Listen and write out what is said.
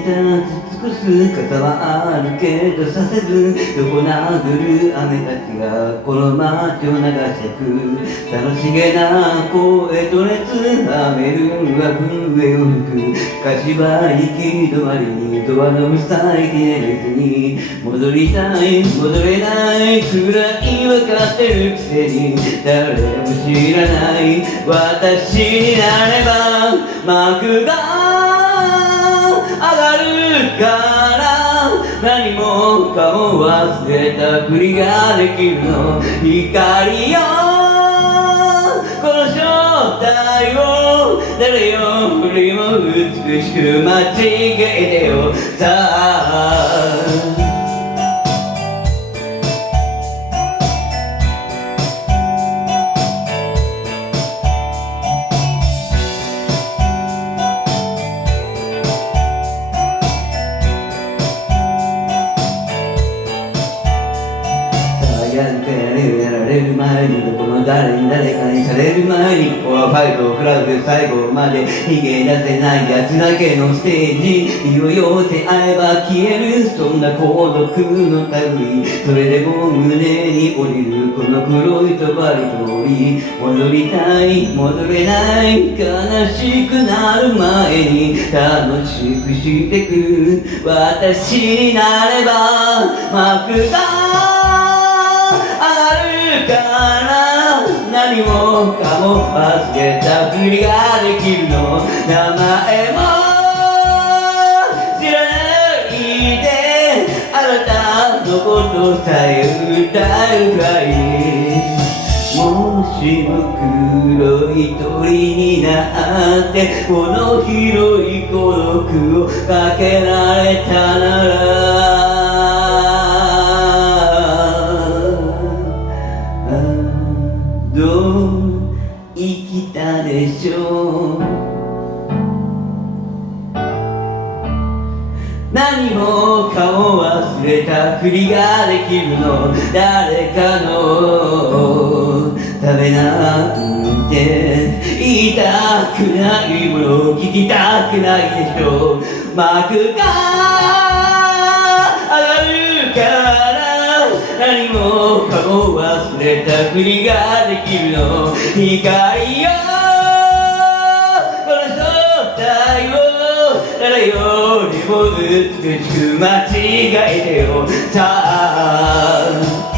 立ち尽くす方はあるけどさせず横殴る雨たちがこの街を流してく楽しげな声と熱はめるは笛を吹く柏行き止まりにドアのむさいひねれずに戻りたい戻れないくらい分かってるくせに誰も知らない私になれば幕が上がるから何もかも忘れたふりができるの光よこの正体を誰よりも美しく間違えてよさあやられる前にどこの誰に誰かにされる前にここはファイトを食らうで最後まで逃げ出せないやつだけのステージいよ寄せ合えば消えるそんな孤独の類それでも胸に降りるこの黒い帳通り戻りたい戻れない悲しくなる前に楽しくしてく私になれば幕がから何もかも忘れたふりができるの名前も知らないであなたのことさえ歌うかいもしも黒い鳥になってこの広い孤独をかけられたならどう生きたでしょう何もかも忘れたふりができるの誰かのためなんて言いたくないもの聞きたくないでしょう幕が上がるから何もかも忘れたふりができるの光よこの正体を誰よりも美しく間違えてよさあ